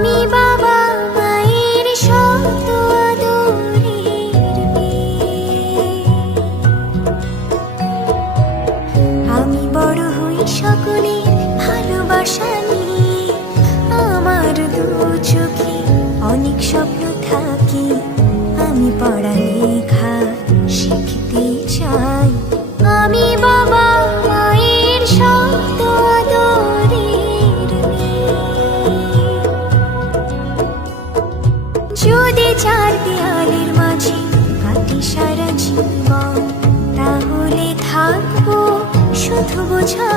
আমি বাবা মায়ের শত আদরের মেয়ে। আমি বড় হই সকলের ভালোবাসা নিয়ে, আমার দু চোখে অনেক স্বপ্ন থাকে, আমি পড়ালেখা শিখতে চাই। আমি বাবা মায়ের শত আদরের মেয়ে। যদি চার দেয়ালের মাঝে কাটি সারা জীবন, তাহলে থাকবো শুধু বোঝা